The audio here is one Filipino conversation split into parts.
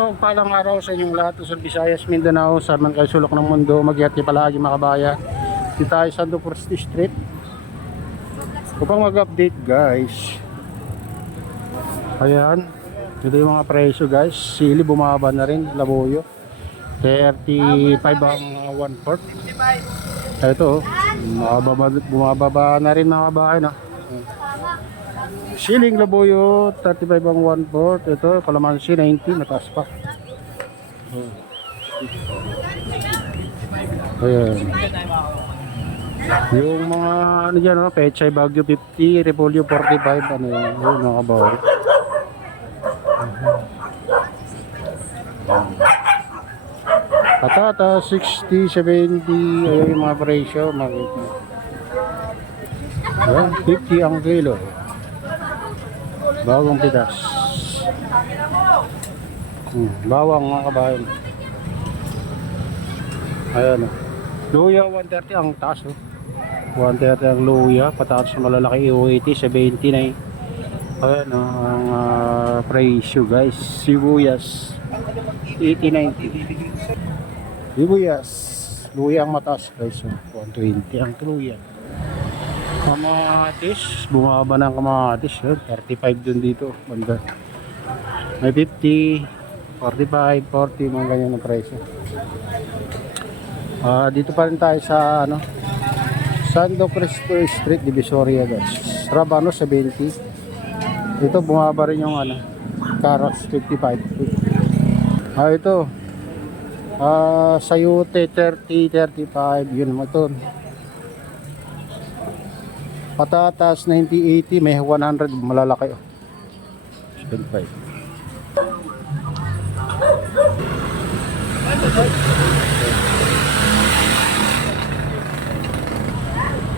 Palang araw sa inyong lahat sa Visayas, Mindanao, sa man kayo sulok ng mundo, maghihati palagi makabaya. Dito tayo sa Duforte Street upang mag-update guys. Ayan, ito yung mga presyo guys. Sili bumaba na rin, labuyo 35 ang 1/4. Ito bumababa na rin mga kabayan. Siling labuyo 35 ang 1/4. Ito kalamansi 90, mataas pa. Ayan. Yung mga ano dyan, pechay Baguio 50, repolyo 45, ano yun, mga kabaw. Patata 60, 70, ayun yung mga presyo. Ayan, 50 ang kilo. Bawang pitas. Bawang mga kabayan. Ayan o. Luya 130 ang taas o. 130 ang luya. Patatas na malalaki 80, 70 na eh. Ayan o. Ang presyo guys. Sibuyas 80, 90. Sibuyas. Luya ang mataas guys. 120 ang luya. Kamatis, bumaba ng kamatis, 35 dun dito, banda. May 50, 45, 40, mga ganyan na presyo. Dito pa rin tayo sa Sando Cristo Street, Divisoria guys. Rabano 70. Ito bumaba rin yung carrots 55. Ito sayote 30, 35, yun mo ito. Patatas 90, 80, may 100 malalaki 75.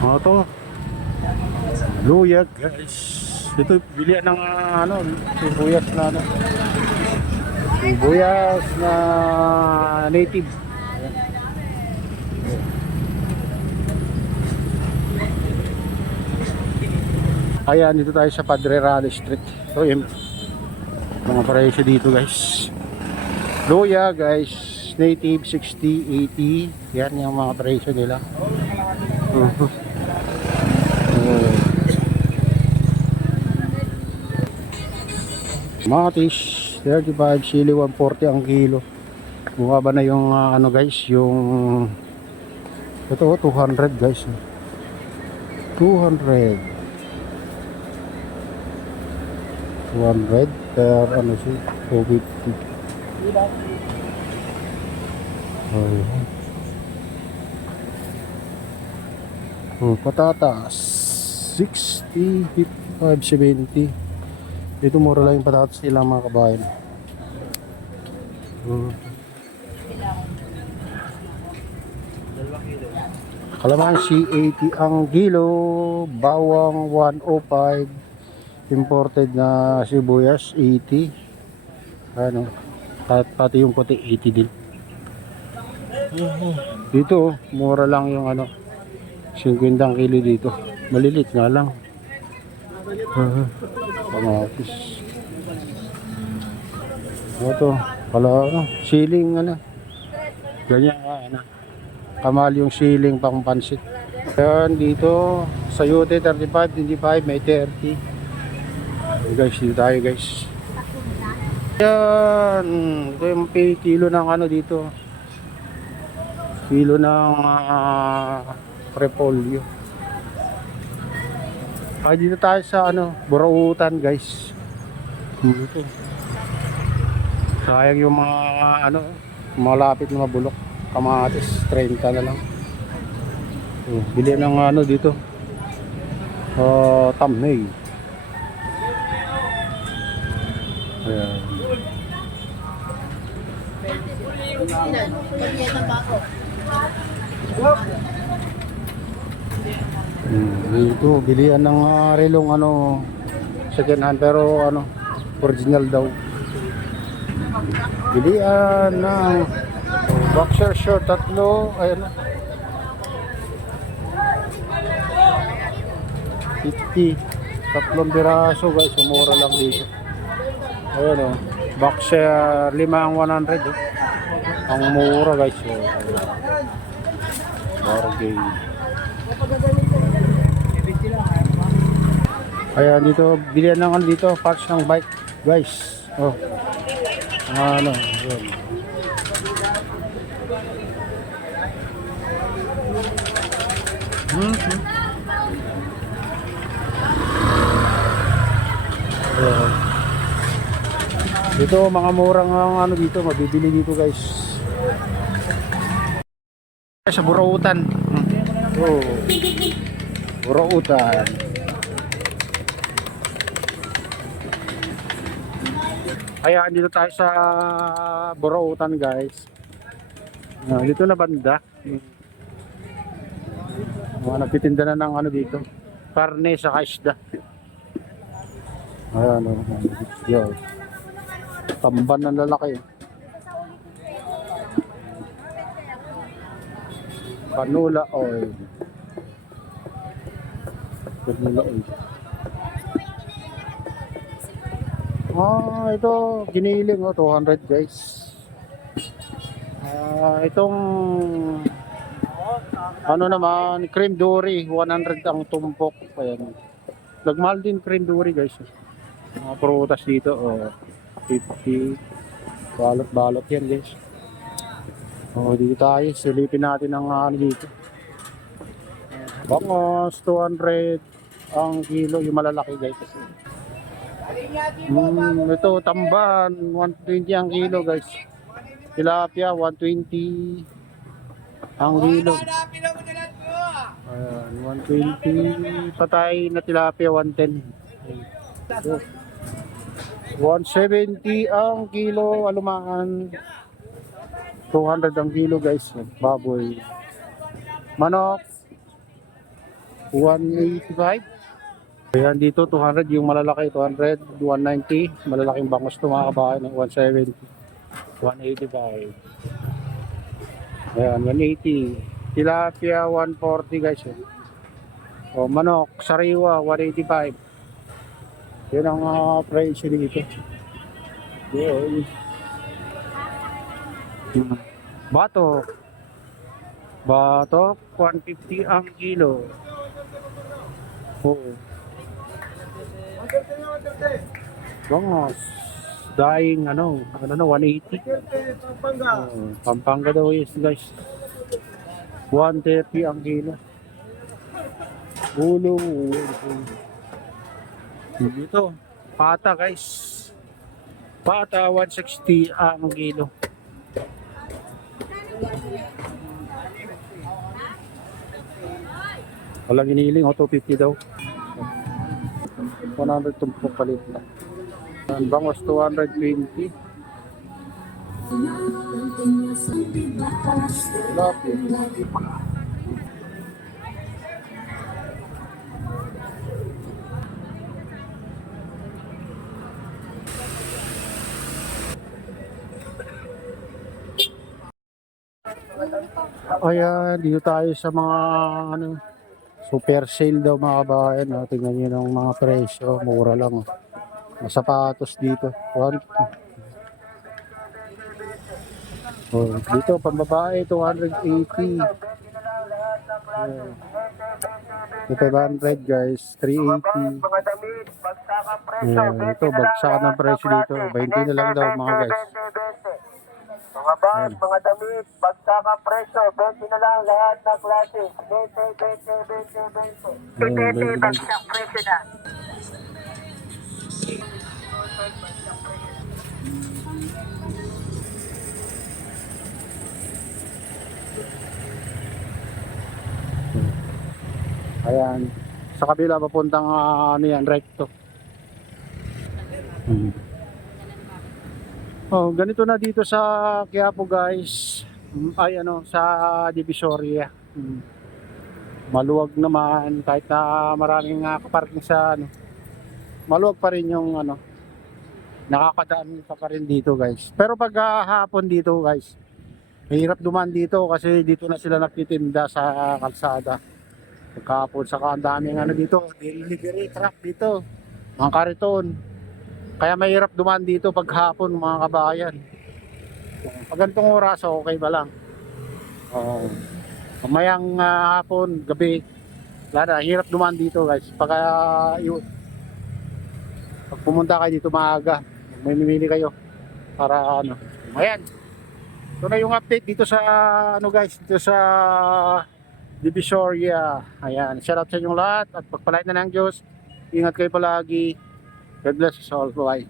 Ito luya guys. Ito bilihan ng sibuyas na sibuyas na native. Ayan, dito tayo sa Padre Rale Street. So, yung mga presyo dito guys. Luya guys, native 60, 80. Yan yung mga presyo nila. Matis 35, sili 140 ang kilo. Bumaba na yung guys, yung ito 200 guys. 200 per siya, 250. Patatas 60, 55, 70. Dito mura lang yung patatas nila mga kabayan. Kalamansi 80 ang kilo, bawang 105. Imported na sibuyas 80. Pati yung puti 80 din. Dito mura lang yung 50 ang kilo dito. Malilit nga lang. Kamatis. Ito pala siling ganyan kamal yung siling pang pansit. Yan dito sayote 35, 25, may 30. Guys, dito tayo guys. Yan, ito yung kilo ng dito. Kilo ng repolyo. Dito tayo sa Burautan guys. Dito. Sayang yung mga malapit na mabulok. Kamatis 30 na lang. Bili ng dito. Tamnay. Ayan. Ito bilihan ng relong second hand pero original daw. Bilihan ng boxer short 3, ayan 50, 3 piraso guys, mura lang dito. Ayan Boxer 5 ang 100 eh. Ang mura guys. Bargain. Kaya dito, bilihan ng ano dito, parts ng bike guys. Oh. Ano, yun. Ayan. Dito mga murang ano dito, mabibili dito guys. Sa Burautan. Oh. Burautan. Kaya dito tayo sa Burautan guys. Dito na banda. Nagtitinda na ng ano dito. Karne sa isda. Ayan o. Yo. Tamban ng lalaki. Canola oil. Canola oil. Ito giniling 200 guys. Itong ano naman, cream dory 100 ang tumpok. Ayan. Nagmahal din cream dory guys. Mga prutas dito 50. Balot-balot yan guys. Dito tayo, silipin natin ang ano dito. Bangos 200 ang kilo, yung malalaki guys. Ito tamban 120 ang kilo guys. Tilapia 120 ang kilo. Ayan, 120 patay na tilapia 110. 170 ang kilo alumaan. 200 ang kilo guys. Baboy. Manok 185. Ayan dito 200 yung malalaki 200, 190 malalaking bangos to mga kabayan 170, 185. Ayan 180. Tilapia 140 guys. Manok sariwa 185. Yun ang price dito. Yun. Batok 150 ang kilo. Bangos daing 180. Pampanga daw yes guys. 130 ang kilo. Ulo. Dito pata guys. Pata 160 ang kilo. Walang iniling, 250 daw. 100 tumpok palit lang. Ang bangos 220. Lapit. Ayan, dito tayo sa mga super sale daw mga kabayan. Tingnan nyo ng mga presyo, mura lang. Mga sapatos dito. Dito pambabae 280. Ito 500 guys, 380. Ito bagsak ng presyo dito, 20 na lang daw mga guys. Mga bag, mga damit, bagsak ang presyo, 20 na lang lahat ng klase. 20, bagsak presyo na. Ayan, sa kabila papuntang recto. Ganito na dito sa Quiapo guys. Sa Divisoria. Maluwag naman kahit na maraming kaparking sa maluwag pa rin yung nakakadaan pa rin dito guys. Pero pag hapon dito guys, mahirap dumaan dito kasi dito na sila nagtitinda sa kalsada. Pagkapon saka ang daming dito, delivery truck dito. Mga kariton. Kaya mahirap dumaan dito pag hapon mga kabayan. Pag ganitong oras, okay ba lang. Oo. Mamayang hapon, gabi, wala na, hirap dumaan dito guys. Pag pumunta kayo dito maaga, may mimili kayo para ano. Ayan. Ito na yung update dito sa ano guys, dito sa Divisoria. Ayan, shout out sa inyong lahat at pagpalain na ng Diyos. Ingat kayo palagi. God bless us all. Bye.